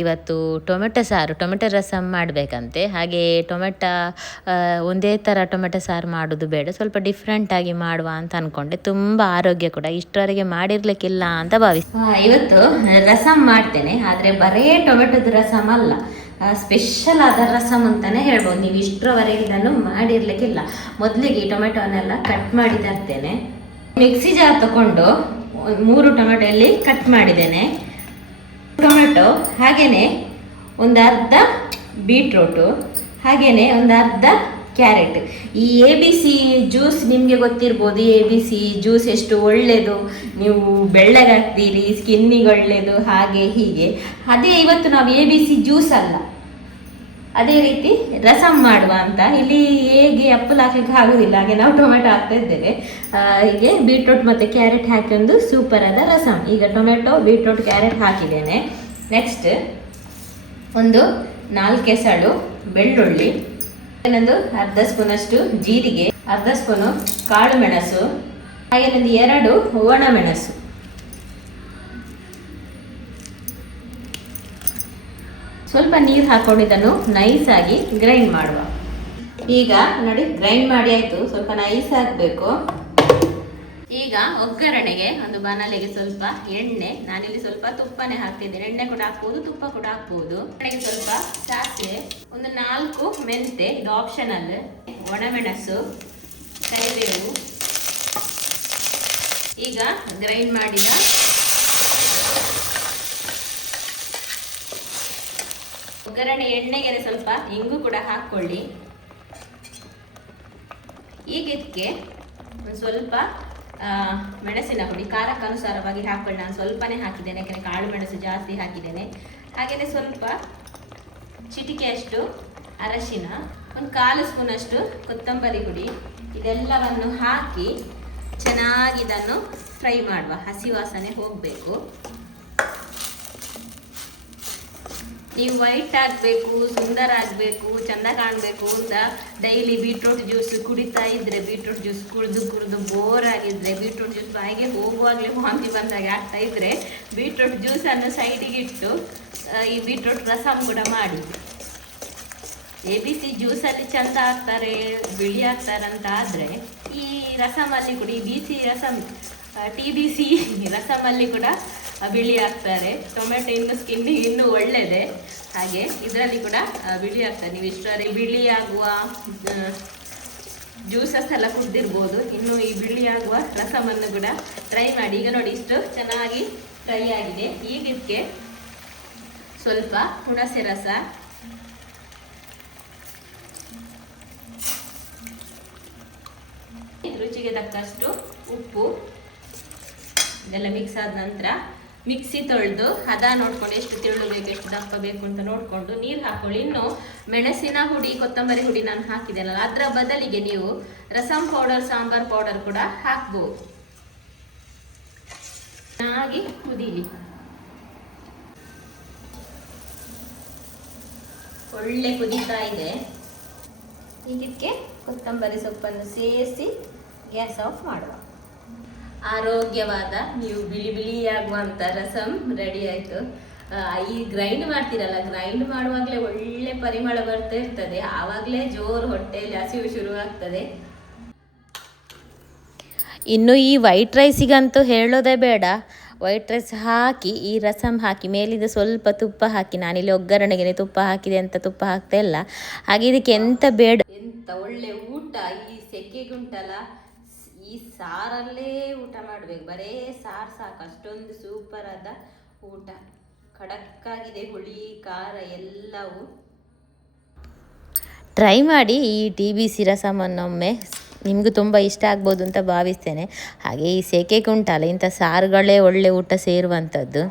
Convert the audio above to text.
ಇವತ್ತು ಟೊಮೆಟೊ ಸಾರು, ಟೊಮೆಟೊ ರಸಮ್ ಮಾಡಬೇಕಂತೆ. ಹಾಗೆ ಒಂದೇ ಥರ ಟೊಮೆಟೊ ಸಾರು ಮಾಡೋದು ಬೇಡ, ಸ್ವಲ್ಪ ಡಿಫ್ರೆಂಟಾಗಿ ಮಾಡುವ ಅಂತ ಅಂದ್ಕೊಂಡೆ. ತುಂಬ ಆರೋಗ್ಯ ಕೂಡ, ಇಷ್ಟವರೆಗೆ ಮಾಡಿರಲಿಕ್ಕಿಲ್ಲ ಅಂತ ಇವತ್ತು ರಸಮ್ ಮಾಡ್ತೇನೆ. ಆದರೆ ಬರೇ ಟೊಮೆಟೊದ ರಸಮ್ ಅಲ್ಲ, ಸ್ಪೆಷಲ್ ಆದ ರಸಮ್ ಅಂತಲೇ ಹೇಳ್ಬೋದು. ನೀವು ಇಷ್ಟರವರೆಗೆ ಇದನ್ನು ಮಾಡಿರಲಿಕ್ಕಿಲ್ಲ. ಮೊದಲಿಗೆ ಟೊಮೆಟೊನೆಲ್ಲ ಕಟ್ ಮಾಡಿ ತರ್ತೇನೆ. ಮಿಕ್ಸಿ ಜಾರ್ ತಗೊಂಡು 3 ಟೊಮೆಟೊ ಕಟ್ ಮಾಡಿದ್ದೇನೆ. ಟೊಮೆಟೊ ಹಾಗೆಯೇ ಒಂದು ಅರ್ಧ ಬೀಟ್ರೋಟು, ಹಾಗೆಯೇ ಒಂದು ಅರ್ಧ ಕ್ಯಾರೆಟ್. ಈ ABC ಜ್ಯೂಸ್ ನಿಮಗೆ ಗೊತ್ತಿರ್ಬೋದು. ABC ಜ್ಯೂಸ್ ಎಷ್ಟು ಒಳ್ಳೆಯದು, ನೀವು ಬೆಳ್ಳಗಾಗ್ತೀರಿ, ಸ್ಕಿನ್ನಿಗೆ ಒಳ್ಳೆಯದು, ಹಾಗೆ ಹೀಗೆ. ಅದೇ ಇವತ್ತು ನಾವು ABC ಜ್ಯೂಸ್ ಅಲ್ಲ, ಅದೇ ರೀತಿ ರಸಮ್ ಮಾಡುವ ಅಂತ. ಇಲ್ಲಿ ಹೇಗೆ ಅಪ್ಪಲ್ ಹಾಕ್ಲಿಕ್ಕೆ ಆಗೋದಿಲ್ಲ, ಹಾಗೆ ನಾವು ಟೊಮೆಟೊ ಹಾಕ್ತಾ ಇದ್ದೇವೆ. ಹೀಗೆ ಬೀಟ್ರೋಟ್ ಮತ್ತು ಕ್ಯಾರೆಟ್ ಹಾಕಿ ಒಂದು ಸೂಪರ್ ಆದ ರಸಮ್. ಈಗ ಟೊಮೆಟೊ, ಬೀಟ್ರೋಟ್, ಕ್ಯಾರೆಟ್ ಹಾಕಿದ್ದೇನೆ. ನೆಕ್ಸ್ಟ್ ಒಂದು 4 ಎಸಳು ಬೆಳ್ಳುಳ್ಳಿ, ಇನ್ನೊಂದು ಅರ್ಧ ಸ್ಪೂನಷ್ಟು ಜೀರಿಗೆ, ಅರ್ಧ ಸ್ಪೂನು ಕಾಳು ಮೆಣಸು, ಹಾಗೆ ಒಂದು 2 ಒಣ ಮೆಣಸು. ಸ್ವಲ್ಪ ನೀರು ಹಾಕೊಂಡು ಇದನ್ನು ನೈಸಾಗಿ ಗ್ರೈಂಡ್ ಮಾಡುವ. ಈಗ ನೋಡಿ, ಗ್ರೈಂಡ್ ಮಾಡಿ ಆಯಿತು. ಸ್ವಲ್ಪ ನೈಸ್ ಆಗಬೇಕು. ಈಗ ಒಗ್ಗರಣೆಗೆ ಒಂದು ಬಾಣಲೆಗೆ ಸ್ವಲ್ಪ ಎಣ್ಣೆ, ನಾನಿಲ್ಲಿ ಸ್ವಲ್ಪ ತುಪ್ಪನೇ ಹಾಕ್ತಿದ್ದೇನೆ. ಎಣ್ಣೆ ಕೂಡ ಹಾಕ್ಬೋದು, ತುಪ್ಪ ಕೂಡ ಹಾಕ್ಬೋದು. ಎಣ್ಣೆಗೆ ಸ್ವಲ್ಪ ಸಾಸಿವೆ, ಒಂದು 4 ಮೆಂತೆ, ಇದು ಆಪ್ಷನಲ್, ಒಣಮೆಣಸು, ಕರಿಬೇವು. ಈಗ ಗ್ರೈಂಡ್ ಮಾಡಿದ ಒಗ್ಗರಣೆ ಎಣ್ಣೆಗೆ ಸ್ವಲ್ಪ ಇಂಗು ಕೂಡ ಹಾಕ್ಕೊಳ್ಳಿ. ಈಗ ಇದಕ್ಕೆ ಒಂದು ಸ್ವಲ್ಪ ಮೆಣಸಿನ ಪುಡಿ ಖಾರಕ್ಕನುಸಾರವಾಗಿ ಹಾಕ್ಕೊಳ್ಳಿ. ನಾನು ಸ್ವಲ್ಪನೇ ಹಾಕಿದ್ದೇನೆ, ಯಾಕಂದರೆ ಕಾಳು ಮೆಣಸು ಜಾಸ್ತಿ ಹಾಕಿದ್ದೇನೆ. ಹಾಗೆಯೇ ಸ್ವಲ್ಪ ಚಿಟಿಕೆಯಷ್ಟು ಅರಶಿನ, ಒಂದು 1/4 ಸ್ಪೂನಷ್ಟು ಕೊತ್ತಂಬರಿ ಪುಡಿ. ಇದೆಲ್ಲವನ್ನು ಹಾಕಿ ಚೆನ್ನಾಗಿ ಇದನ್ನು ಫ್ರೈ ಮಾಡುವ, ಹಸಿ ವಾಸನೆ ಹೋಗಬೇಕು. ನೀವು ವೈಟ್ ಆಗಬೇಕು, ಸುಂದರ ಆಗಬೇಕು, ಚೆಂದ ಕಾಣಬೇಕು ಅಂತ ಡೈಲಿ ಬೀಟ್ರೂಟ್ ಜ್ಯೂಸ್ ಕುಡಿತಾ ಇದ್ದರೆ, ಬೀಟ್ರೂಟ್ ಜ್ಯೂಸ್ ಕುಡಿದು ಬೋರ್ ಆಗಿದ್ದರೆ, ಬೀಟ್ರೂಟ್ ಜ್ಯೂಸ್ ಬಾಯಿಗೆ ಹೋಗುವಾಗಲೇ ವಾಂತಿ ಬಂದಾಗೆ ಆಗ್ತಾ ಇದ್ದರೆ, ಬೀಟ್ರೂಟ್ ಜ್ಯೂಸನ್ನು ಸೈಡಿಗೆ ಇಟ್ಟು ಈ ಬೀಟ್ರೂಟ್ ರಸಮ್ ಕೂಡ ಮಾಡಿ. ABC ಜ್ಯೂಸಲ್ಲಿ ಚೆಂದ ಆಗ್ತಾರೆ, ಬಿಳಿ ಆಗ್ತಾರಂತ ಆದರೆ ಈ ರಸಮಲ್ಲಿ ಕೂಡ, ಈ BC ರಸಮ್, TBC ರಸಮಲ್ಲಿ ಕೂಡ ಬಿಳಿ ಆಗ್ತಾರೆ. ಟೊಮೆಟೊ ಇನ್ನು ಸ್ಕಿನ್ನಿಗೆ ಇನ್ನೂ ಒಳ್ಳೆಯದೇ, ಹಾಗೆ ಇದರಲ್ಲಿ ಕೂಡ ಬಿಳಿ ಆಗ್ತಾರೆ. ನೀವು ಇಷ್ಟವರೆಗೆ ಬಿಳಿ ಆಗುವ ಜ್ಯೂಸಸ್ ಎಲ್ಲ ಕುಡ್ದಿರ್ಬೋದು, ಇನ್ನು ಈ ಬಿಳಿ ಆಗುವ ರಸಮನ್ನು ಕೂಡ ಟ್ರೈ ಮಾಡಿ. ಈಗ ನೋಡಿ, ಇಷ್ಟು ಚೆನ್ನಾಗಿ ಫ್ರೈ ಆಗಿದೆ. ಈಗ ಇದಕ್ಕೆ ಸ್ವಲ್ಪ ಹುಣಸೆ ರಸ, ರುಚಿಗೆ ತಕ್ಕಷ್ಟು ಉಪ್ಪು, ಇದೆಲ್ಲ ಮಿಕ್ಸ್ ಆದ ನಂತರ ಮಿಕ್ಸಿ ತೊಳೆದು ಹದ ನೋಡ್ಕೊಂಡು, ಎಷ್ಟು ತಿರುಳು ಬೇಕು, ಎಷ್ಟು ದಪ್ಪ ಬೇಕು ಅಂತ ನೋಡಿಕೊಂಡು ನೀರು ಹಾಕೊಳ್ಳಿ. ಇನ್ನು ಮೆಣಸಿನ ಹುಡಿ, ಕೊತ್ತಂಬರಿ ಹುಡಿ ನಾನು ಹಾಕಿದ್ದೇನಲ್ಲ, ಅದರ ಬದಲಿಗೆ ನೀವು ರಸಮ್ ಪೌಡರ್, ಸಾಂಬಾರ್ ಪೌಡರ್ ಕೂಡ ಹಾಕ್ಬೋದು. ಚೆನ್ನಾಗಿ ಕುದೀಲಿ, ಒಳ್ಳೆ ಕುದೀತಾ ಇದೆ. ಇದಕ್ಕೆ ಕೊತ್ತಂಬರಿ ಸೊಪ್ಪನ್ನು ಸೇರಿಸಿ ಗ್ಯಾಸ್ ಆಫ್ ಮಾಡುವ. ಆರೋಗ್ಯವಾದ, ನೀವು ಬಿಳಿ ಬಿಳಿಯಾಗುವಂಥ ರಸಮ್ ರೆಡಿ ಆಯಿತು. ಈ ಗ್ರೈಂಡ್ ಮಾಡ್ತೀರಲ್ಲ, ಗ್ರೈಂಡ್ ಮಾಡುವಾಗಲೇ ಒಳ್ಳೆ ಪರಿಮಳ ಬರ್ತಾ ಇರ್ತದೆ, ಆವಾಗಲೇ ಜೋರು ಹೊಟ್ಟೆಯಲ್ಲಿ ಹಸಿವು ಶುರುವಾಗ್ತದೆ. ಇನ್ನು ಈ ವೈಟ್ ರೈಸಿಗಂತೂ ಹೇಳೋದೇ ಬೇಡ. ವೈಟ್ ರೈಸ್ ಹಾಕಿ, ಈ ರಸಮ್ ಹಾಕಿ, ಮೇಲಿಂದ ಸ್ವಲ್ಪ ತುಪ್ಪ ಹಾಕಿ, ನಾನಿಲ್ಲಿ ಒಗ್ಗರಣೆಗೆ ತುಪ್ಪ ಹಾಕಿದೆ ಅಂತ ತುಪ್ಪ ಹಾಕ್ತಾ ಇಲ್ಲ. ಹಾಗೆ ಇದಕ್ಕೆ ಎಂತ ಬೇಡ, ಎಂತ ಒಳ್ಳೆ ಊಟ. ಈ ಸೆಕೆಗುಂಟಲ್ಲ, ಈ ಸಾರಲ್ಲೇ ಊಟ ಮಾಡಬೇಕು, ಬರೇ ಸಾರು ಸಾಕು, ಅಷ್ಟೊಂದು ಸೂಪರ್ ಆದ ಊಟ. ಖಡಕ್ಕಾಗಿದೆ, ಹುಳಿ ಖಾರ ಎಲ್ಲವೂ. ಟ್ರೈ ಮಾಡಿ ಈ TBC ರಸಮನ್ನೊಮ್ಮೆ, ನಿಮಗೂ ತುಂಬ ಇಷ್ಟ ಆಗ್ಬೋದು ಅಂತ ಭಾವಿಸ್ತೇನೆ. ಹಾಗೆ ಈ ಸೆಕೆಗೆ ಉಂಟಲ್ಲ, ಇಂಥ ಸಾರುಗಳೇ ಒಳ್ಳೆ ಊಟ ಸೇರುವಂಥದ್ದು.